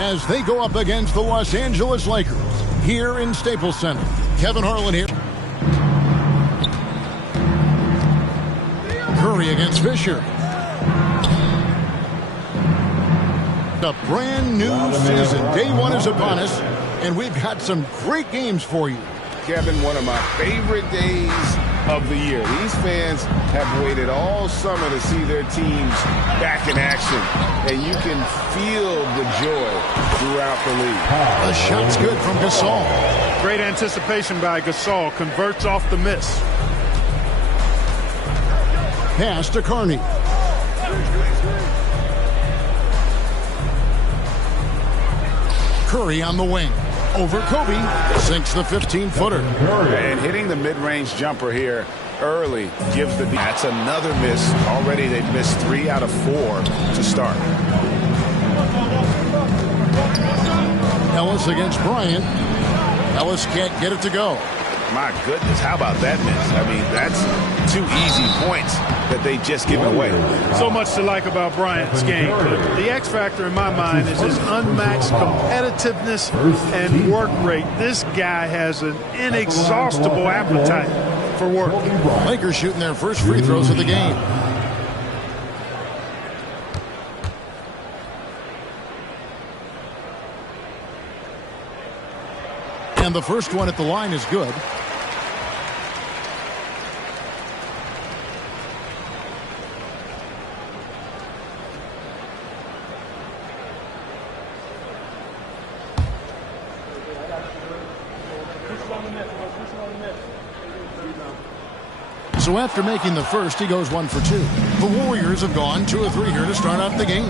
as they go up against the Los Angeles Lakers here in Staples Center. Kevin Harlan here. Curry against Fisher. A brand new season. Day one is upon us, and we've got some great games for you. Kevin, one of my favorite days of the year. These fans have waited all summer to see their teams back in action, and you can feel the joy throughout the league. The shot's good from Gasol. Great anticipation by Gasol. Converts off the miss. Pass to Carney. Curry on the wing. Over Kobe. Sinks the 15-footer. And hitting the mid-range jumper here early gives the... That's another miss. Already they've missed 3 out of 4 to start. Ellis against Bryant. Ellis can't get it to go. My goodness, how about that miss? I mean, that's 2 easy points that they just given away. So much to like about Bryant's game. The X factor in my mind is his unmatched competitiveness and work rate. This guy has an inexhaustible appetite for work. Lakers shooting their first free throws of the game. And the first one at the line is good. So after making the first, he goes 1 for 2. The Warriors have gone 2 of 3 here to start out the game.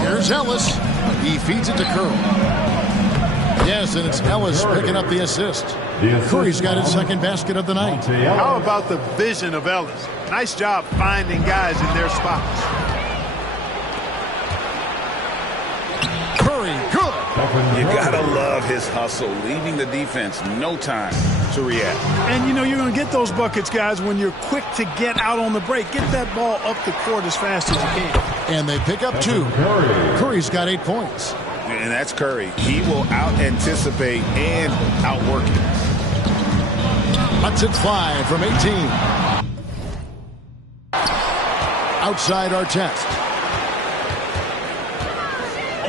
Here's Ellis. He feeds it to Curry. Yes, and it's Ellis picking up the assist. Curry's got his second basket of the night. How about the vision of Ellis? Nice job finding guys in their spots. Curry, good. You gotta love his hustle, leaving the defense no time to react. And you know you're going to get those buckets, guys, when you're quick to get out on the break. Get that ball up the court as fast as you can. And they pick up 2. Curry's got 8 points. And that's Curry. He will out-anticipate and outwork it. Lets it fly from 18. Outside Artest.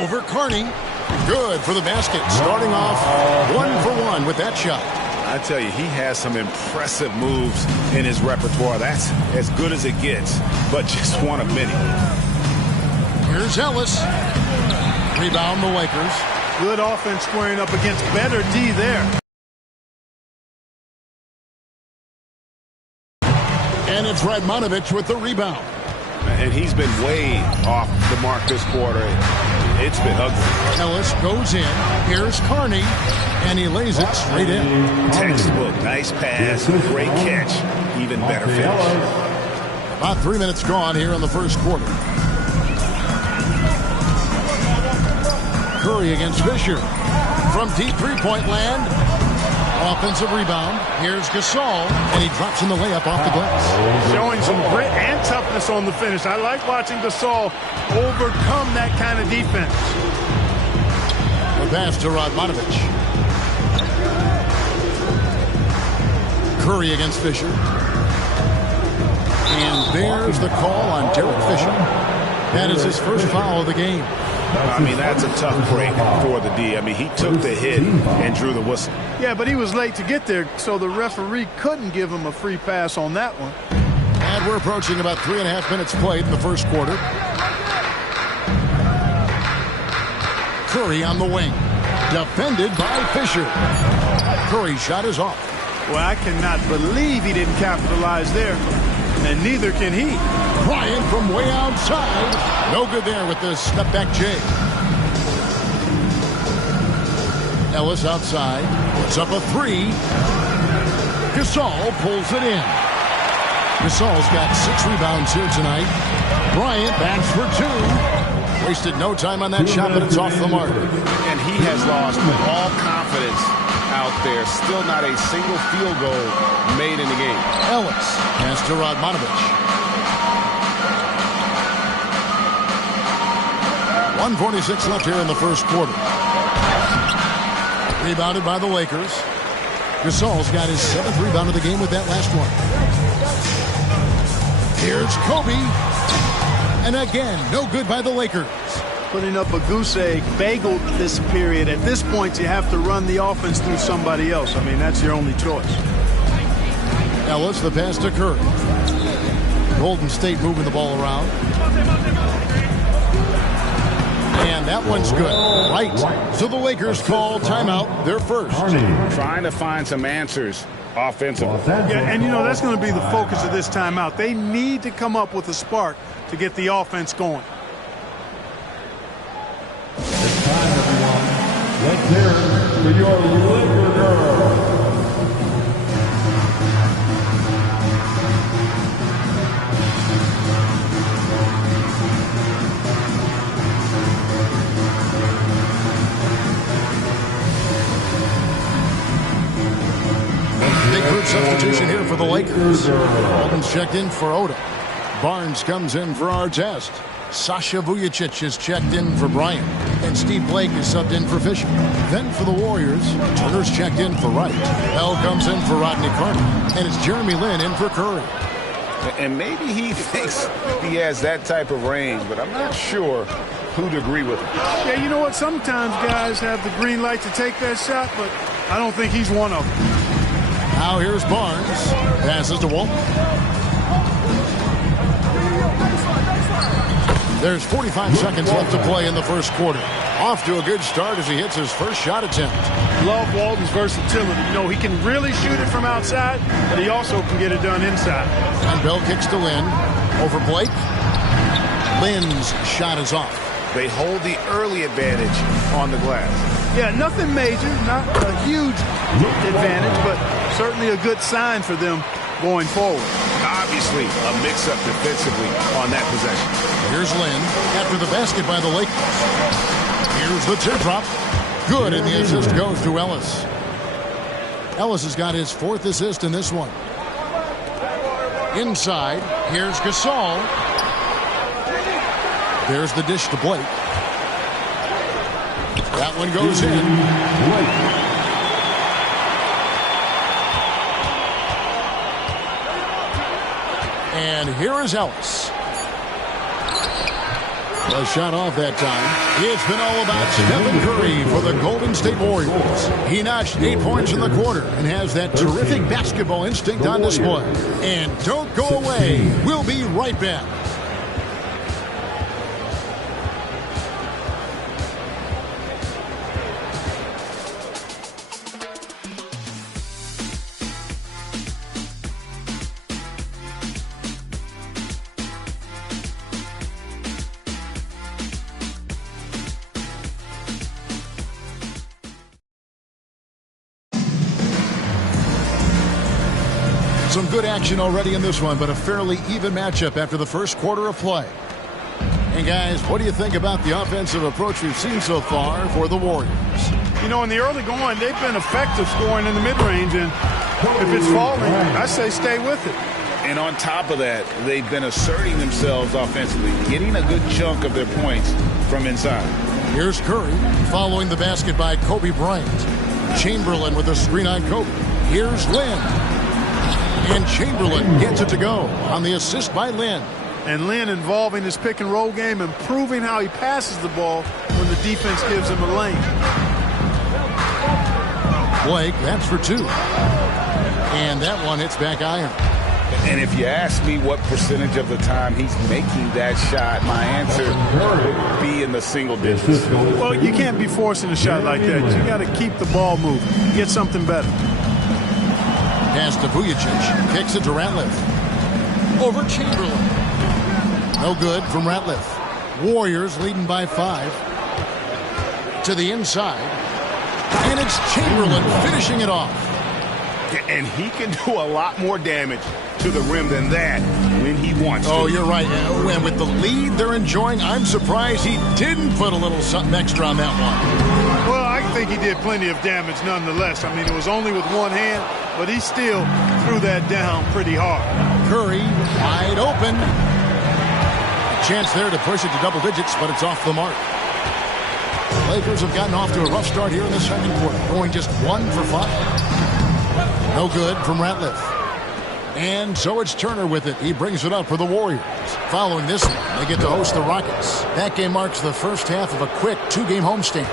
Over Carney. Good for the basket. Starting off 1 for 1 with that shot. I tell you, he has some impressive moves in his repertoire. That's as good as it gets, but just one of many. Here's Ellis. Rebound the Lakers. Good offense squaring up against better D there. And it's Radmanovich with the rebound. And he's been way off the mark this quarter. It's been ugly. Ellis goes in. Here's Carney. And he lays it straight in. Textbook. Nice pass. Great catch. Even better finish. About 3 minutes gone here in the first quarter. Curry against Fisher. From deep three-point land. Offensive rebound. Here's Gasol. And he drops in the layup off the glass. Showing some grit and toughness on the finish. I like watching Gasol overcome that kind of defense. The pass to Radmanovich. Curry against Fisher. And there's the call on Derek Fisher. That is his first foul of the game. I mean, that's a tough break for the D. I mean, he took the hit and drew the whistle. Yeah, but he was late to get there, so the referee couldn't give him a free pass on that one. And we're approaching about 3.5 minutes played in the first quarter. Curry on the wing. Defended by Fisher. Curry's shot is off. Well, I cannot believe he didn't capitalize there. And neither can he. Bryant from way outside. No good there with the step-back J. Ellis outside. Puts up a 3. Gasol pulls it in. Gasol's got 6 rebounds here tonight. Bryant backs for 2. Wasted no time on that shot, but it's off the mark. And he has lost all confidence out there. Still not a single field goal made in the game. Ellis pass to Radmanovich. 1:46 left here in the first quarter. Rebounded by the Lakers. Gasol's got his 7th rebound of the game with that last one. Here's Kobe. And again, no good by the Lakers. Putting up a goose egg bagel this period. At this point, you have to run the offense through somebody else. I mean, that's your only choice. Ellis, the pass to Curry. Golden State moving the ball around. And that one's good. Right. So the Lakers call timeout, their first. Trying to find some answers offensively. Yeah, and you know, that's going to be the focus of this timeout. They need to come up with a spark to get the offense going. It's time, everyone. Let's hear it for your Laker girl. Substitution here for the Lakers. Alden's checked in for Oda. Barnes comes in for Artest. Sasha Vujacic is checked in for Bryant. And Steve Blake is subbed in for Fisher. Then for the Warriors, Turner's checked in for Wright. Bell comes in for Rodney Carter. And it's Jeremy Lin in for Curry. And maybe he thinks he has that type of range, but I'm not sure who'd agree with him. Yeah, you know what? Sometimes guys have the green light to take that shot, but I don't think he's one of them. Now here's Barnes. Passes to Walton. There's 45 seconds left to play in the first quarter. Off to a good start as he hits his first shot attempt. Love Walton's versatility. You know, he can really shoot it from outside, but he also can get it done inside. And Bell kicks to Lin. Over Blake. Lin's shot is off. They hold the early advantage on the glass. Yeah, nothing major, not a huge advantage, but certainly a good sign for them going forward. Obviously, a mix-up defensively on that possession. Here's Lin after the basket by the Lakers. Here's the teardrop. Good, and the assist goes to Ellis. Ellis has got his 4th assist in this one. Inside, here's Gasol. There's the dish to Blake. That one goes in. And here is Ellis. A shot off that time. It's been all about Stephen Curry for the Golden State Warriors. He notched 8 points in the quarter and has that terrific basketball instinct on display. And don't go away. We'll be right back. Some good action already in this one, but a fairly even matchup after the first quarter of play. And guys, what do you think about the offensive approach we've seen so far for the Warriors? You know, in the early going, they've been effective scoring in the mid-range, and if it's falling, I say stay with it. And on top of that, they've been asserting themselves offensively, getting a good chunk of their points from inside. Here's Curry following the basket by Kobe Bryant. Chamberlain with a screen on Kobe. Here's Lin. And Chamberlain gets it to go on the assist by Lin. And Lin involving his pick-and-roll game and proving how he passes the ball when the defense gives him a lane. Blake, that's for 2. And that one hits back iron. And if you ask me what percentage of the time he's making that shot, my answer would be in the single digits. Well, you can't be forcing a shot like that. You got to keep the ball moving. Get something better. Pass to Vujacic. Kicks it to Ratliff. Over Chamberlain. No good from Ratliff. Warriors leading by 5. To the inside. And it's Chamberlain finishing it off. And he can do a lot more damage to the rim than that when he wants to. Oh, you're right. And with the lead they're enjoying, I'm surprised he didn't put a little something extra on that one. Well, I think he did plenty of damage nonetheless. I mean, it was only with one hand, but he still threw that down pretty hard. Curry wide open. A chance there to push it to double digits, but it's off the mark. Lakers have gotten off to a rough start here in the second quarter, going just 1 for 5. No good from Ratliff. And so it's Turner with it. He brings it up for the Warriors. Following this one, they get to host the Rockets. That game marks the first half of a quick 2-game homestand.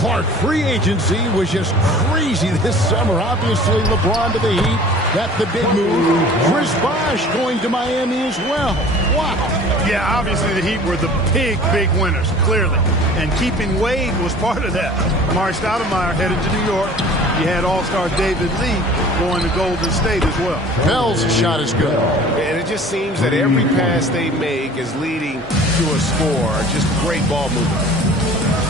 Clark, free agency was just crazy this summer. Obviously, LeBron to the Heat. That's the big move. Chris Bosh going to Miami as well. Wow. Yeah, obviously the Heat were the big winners, clearly. And keeping Wade was part of that. Mark Stoudemire headed to New York. You had All-Star David Lee going to Golden State as well. Bell's shot is good. And it just seems that every pass they make is leading to a score. Just great ball movement.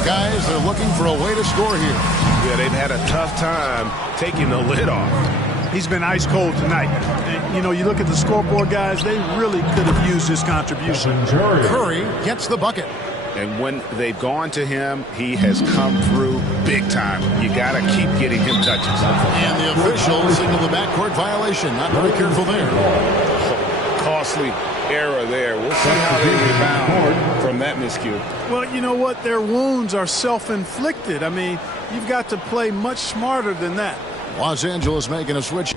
Guys, they're looking for a way to score here. Yeah, they've had a tough time taking the lid off. He's been ice cold tonight. And, you know, you look at the scoreboard, guys, they really could have used his contribution. Curry gets the bucket. And when they've gone to him, he has come through big time. You got to keep getting him touches. And the officials signal the backcourt violation. Not very careful there. Costly error there. We'll see how they rebound from that miscue. Well, you know what? Their wounds are self-inflicted. I mean, you've got to play much smarter than that. Los Angeles making a switch.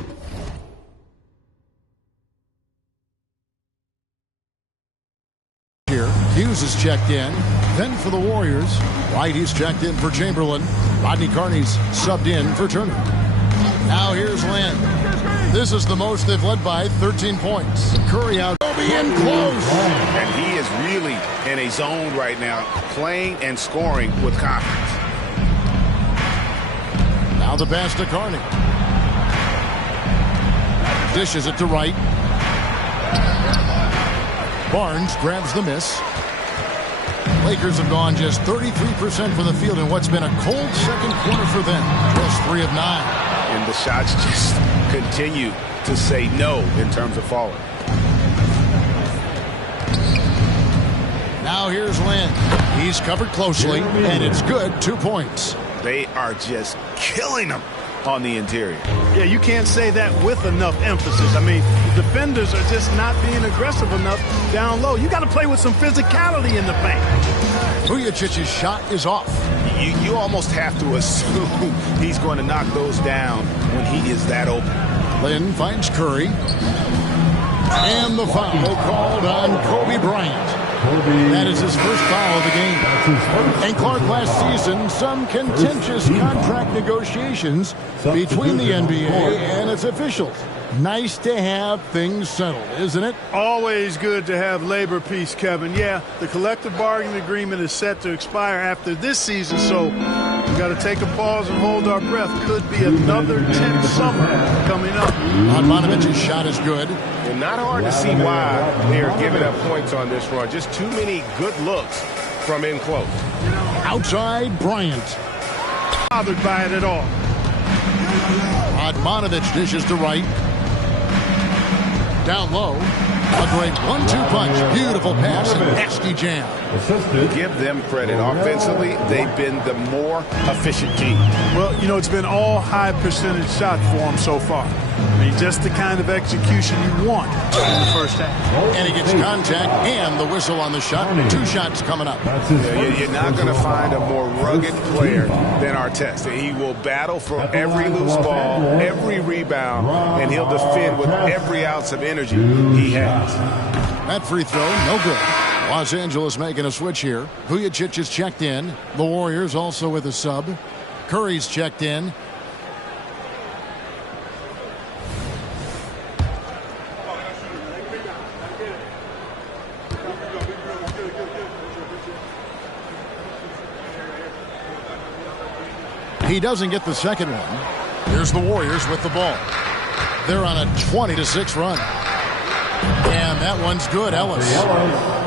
Here, Hughes is checked in. Then for the Warriors, Whitey's checked in for Chamberlain. Rodney Carney's subbed in for Turner. Now here's Lynn. This is the most they've led by, 13 points. Curry out. They'll be in close. And he is really in a zone right now, playing and scoring with confidence. Now the pass to Carney. Dishes it to Wright. Barnes grabs the miss. Lakers have gone just 33% from the field in what's been a cold second quarter for them. Just 3 of 9. And the shots just continue to say no in terms of falling. Now here's Lynn. He's covered closely, and it's good. 2 points. They are just killing them on the interior. Yeah, you can't say that with enough emphasis. I mean, the defenders are just not being aggressive enough down low. You got to play with some physicality in the paint. Vujicic's shot is off. You almost have to assume he's going to knock those down when he is that open. Lynn finds Curry. And the foul called on Kobe Bryant. That is his first foul of the game. And Clark, last season, some contentious contract negotiations between the NBA and its officials. Nice to have things settled, isn't it? Always good to have labor peace, Kevin. Yeah, the collective bargaining agreement is set to expire after this season, so we've got to take a pause and hold our breath. Could be another tense summer coming up. Radmanovic's shot is good. And not hard to see why they're giving up points on this run. Just too many good looks from in close. Outside, Bryant. Bothered by it at all. Radmanovic dishes to Wright. Down low. A great 1-2 punch. Beautiful pass and nasty jam. Give them credit. Offensively, they've been the more efficient team. Well, you know, it's been all high percentage shot for them so far. I mean, just the kind of execution you want in the first half. And he gets contact and the whistle on the shot. 2 shots coming up. You're not going to find a more rugged player than Artest. He will battle for every loose ball, every rebound, and he'll defend with every ounce of energy he has. That free throw, no good. Los Angeles making a switch here. Vujicic is checked in. The Warriors also with a sub. Curry's checked in. He doesn't get the second one. Here's the Warriors with the ball. They're on a 20-6 run. And that one's good, Ellis.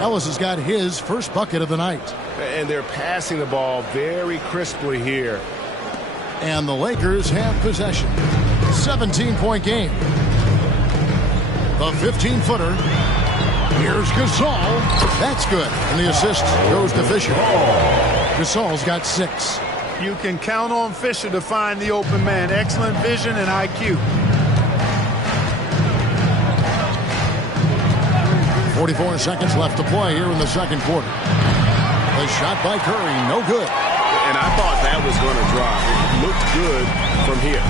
Ellis has got his first bucket of the night. And they're passing the ball very crisply here. And the Lakers have possession. 17-point game. The 15-footer. Here's Gasol. That's good. And the assist goes to Fisher. Gasol's got 6. You can count on Fisher to find the open man. Excellent vision and IQ. 44 seconds left to play here in the second quarter. The shot by Curry, no good. that was going to drop. It looked good from here.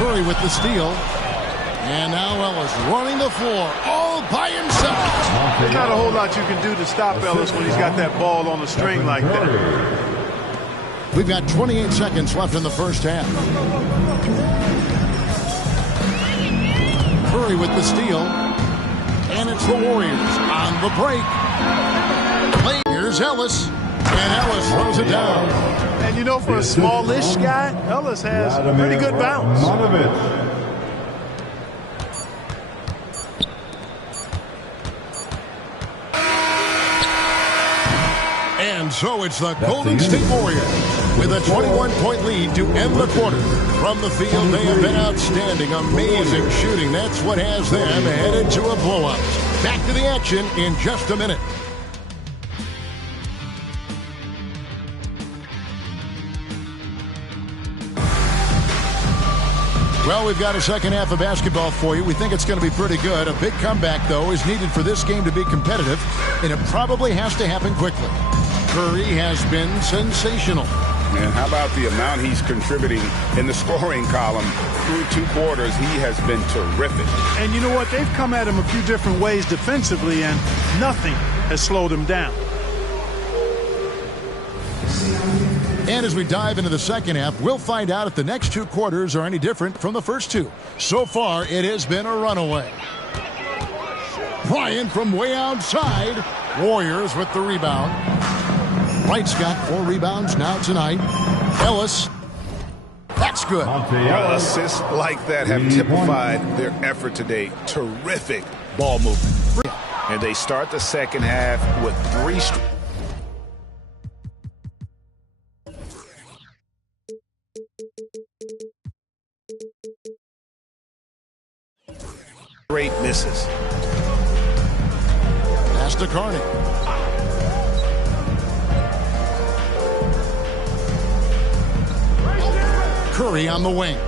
Curry with the steal. And now Ellis running the floor all by himself. There's not a whole lot you can do to stop Ellis when he's got that ball on the string like that. We've got 28 seconds left in the first half. Curry with the steal. And it's the Warriors on the break. Here's Ellis. And Ellis throws it down. And you know, for a smallish guy, Ellis has a pretty good bounce. And so it's the Golden State Warriors with a 21-point lead to end the quarter. From the field, they have been outstanding. Amazing shooting. That's what has them headed to a blowout. Back to the action in just a minute. Well, we've got a second half of basketball for you. We think it's going to be pretty good. A big comeback, though, is needed for this game to be competitive, and it probably has to happen quickly. Curry has been sensational. And how about the amount he's contributing in the scoring column through 2 quarters? He has been terrific. And you know what? They've come at him a few different ways defensively, and nothing has slowed him down. And as we dive into the second half, we'll find out if the next 2 quarters are any different from the first 2. So far, it has been a runaway. Bryant from way outside. Warriors with the rebound. Wright's got 4 rebounds now tonight. Ellis. That's good. Well, assists like that have typified their effort today. Terrific ball movement. And they start the second half with 3 straight misses. Pass to Carney. Curry on the wing.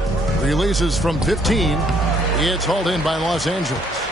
Releases from 15. It's hauled in by Los Angeles.